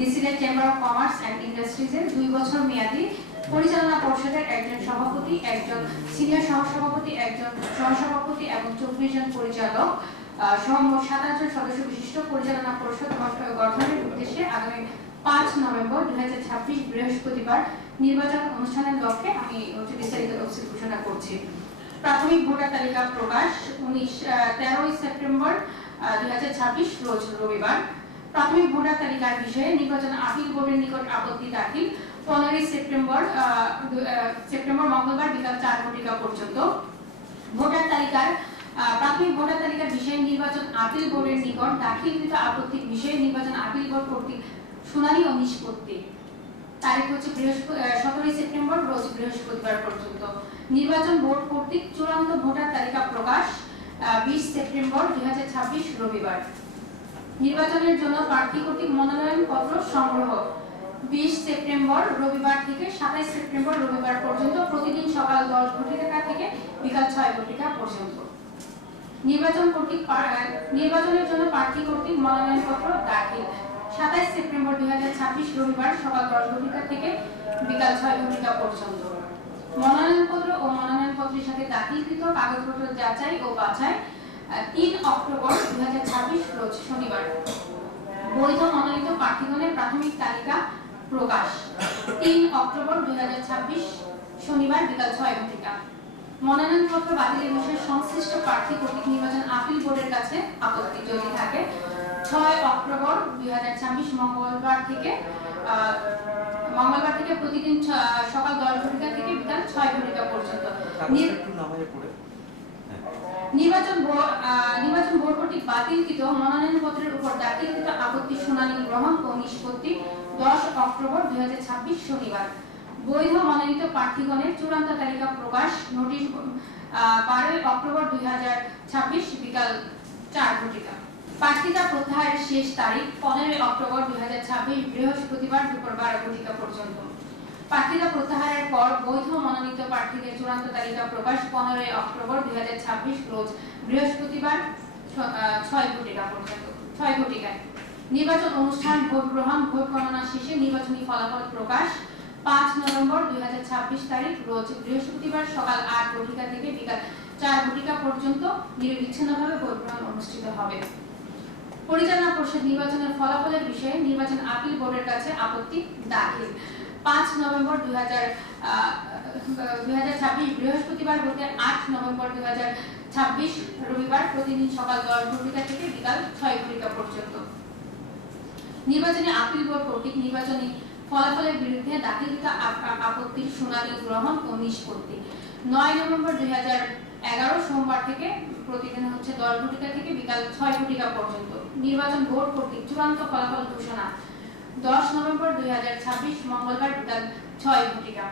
ডিসিডেন্ট chamber of commerce and ইন্ডাস্ট্রিজের 2 বছর মেয়াদী পরিচালনা পর্ষদের একজন সভাপতি, একজন সিনিয়র সহসভাপতি, একজন সহসভাপতি এবং 24 জন পরিচালক সহ মোট 27 জন সদস্য বিশিষ্ট পরিচালনা পরিষদ গঠনের উদ্দেশ্যে আগামী 5 নভেম্বর 2026 বৃহস্পতিবার নির্বাচন অনুষ্ঠানের লক্ষ্যে আমি বিস্তারিত তফসিল ঘোষণা করছি। প্রাথমিক ভোটার তালিকা প্রকাশ 13 সেপ্টেম্বর 2026 রোজ রবিবার। প্রাথমিক ভোটার তালিকার বিষয়ে নির্বাচন আপিল বোর্ডের নিকট আপত্তি দাখিল 15 সেপ্টেম্বর মঙ্গলবার বিকাল 4 ঘটিকা পর্যন্ত। ভোটার তালিকার প্রাথমিক ভোটার তালিকার বিষয়ে নির্বাচন আপিল বোর্ডের নিকট দাখিলকৃত আপত্তির বিষয়ে নির্বাচন আপিল বোর্ড কর্তৃক শুনানি ও নিষ্পত্তি তারিখ হচ্ছে 17 সেপ্টেম্বর রোজ বৃহস্পতিবার পর্যন্ত। নির্বাচন বোর্ড কর্তৃক চূড়ান্ত ভোটার তালিকা প্রকাশ 20 সেপ্টেম্বর 2026 রবিবার। নির্বাচনের জন্য প্রার্থী কর্তৃক মনোনয়ন পত্র সংগ্রহ 20 সেপ্টেম্বর রবিবার থেকে 27 সেপ্টেম্বর রবিবার পর্যন্ত প্রতিদিন সকাল 10 ঘটিকা থেকে বিকাল 6 ঘটিকা পর্যন্ত। নির্বাচনের জন্য প্রার্থী কর্তৃক মনোনয়ন পত্র দাখিল 27 সেপ্টেম্বর 2026 রবিবার সকাল 10 ঘটিকা থেকে বিকাল 6 ঘটিকা পর্যন্ত। মনোনয়নপত্র ও মনোনয়নপত্রের সাথে দাখিলকৃত কাগজপত্র যাচাই ও বাছাই 3 অক্টোবর 2026 রোজ শনিবার। বৈধ মনোনীত প্রার্থীগণের প্রাথমিক তালিকা প্রকাশ 3 অক্টোবর 2026 শনিবার বিকাল 6 ঘটিকা। মনোনয়নপত্র বাতিলের বিষয়ে সংশ্লিষ্ট প্রার্থী কর্তৃক নির্বাচন আপিল বোর্ডের কাছে আপত্তি যদি থাকে 6 অক্টোবর 2026 মঙ্গলবার থেকে প্রতিদিন সকাল 10 ঘটিকা থেকে বিকাল 6 ঘটিকা পর্যন্ত। নির্বাচন বোর্ড কর্তৃক বাতিলকৃত মনোনয়নপত্রের উপর দাখিলকৃত আপত্তি শুনানি গ্রহণ ও নিষ্পত্তি 10 অক্টোবর 2026 শনিবার। বৈধ মনোনীত প্রার্থীগণের চূড়ান্ত তালিকা প্রকাশ নোটিশ 12 অক্টোবর 2026 বিকাল 4 ঘটিকা। প্রার্থিতা প্রত্যাহারের শেষ তারিখ 15 অক্টোবর 2026 বৃহস্পতিবার দুপুর 12 ঘটিকা পর্যন্ত। প্রার্থিতা প্রত্যাহারের পর বৈধ মনোনীত প্রার্থীদের চূড়ান্ত তালিকা প্রকাশ 15 অক্টোবর 2026 রোজ বৃহস্পতিবার 6 ঘটিকা পর্যন্ত 6 ঘটিকায়। নির্বাচন অনুষ্ঠান, ভোট গ্রহণ, ভোট গণনা শেষে নির্বাচনী ফলাফল প্রকাশ 5 নভেম্বর 2026 তারিখ রোজ বৃহস্পতিবার সকাল 8 ঘটিকা থেকে বিকাল 4 ঘটিকা পর্যন্ত নিরবিচ্ছিন্নভাবে ভোট গ্রহণ অনুষ্ঠিত হবে। পরিচালনা পরিষদ নির্বাচনের ফলাফলের বিষয়ে নির্বাচন আপিল বোর্ডের কাছে আপত্তি দাখিল 5 নভেম্বর 2026 বৃহস্পতিবার হতে 8 নভেম্বর 2026 রবিবার প্রতিদিন সকাল 10 ঘটিকা থেকে বিকাল 6 ঘটিকা পর্যন্ত। নির্বাচনী আপিল বোর্ড কর্তৃক নির্বাচনী ফলাফলের বিরুদ্ধে দাখিলকৃত আপত্তির শুনানি গ্রহণ ও নিষ্পত্তি 9 নভেম্বর 2011 সোমবার থেকে প্রতিদিন হচ্ছে 10 ঘটিকা থেকে বিকাল 6 ঘটিকা পর্যন্ত। নির্বাচন বোর্ড কর্তৃক চূড়ান্ত ফলাফল ঘোষণা 10 নভেম্বর 2026 মঙ্গলবার বিকাল 6 ঘটিকা।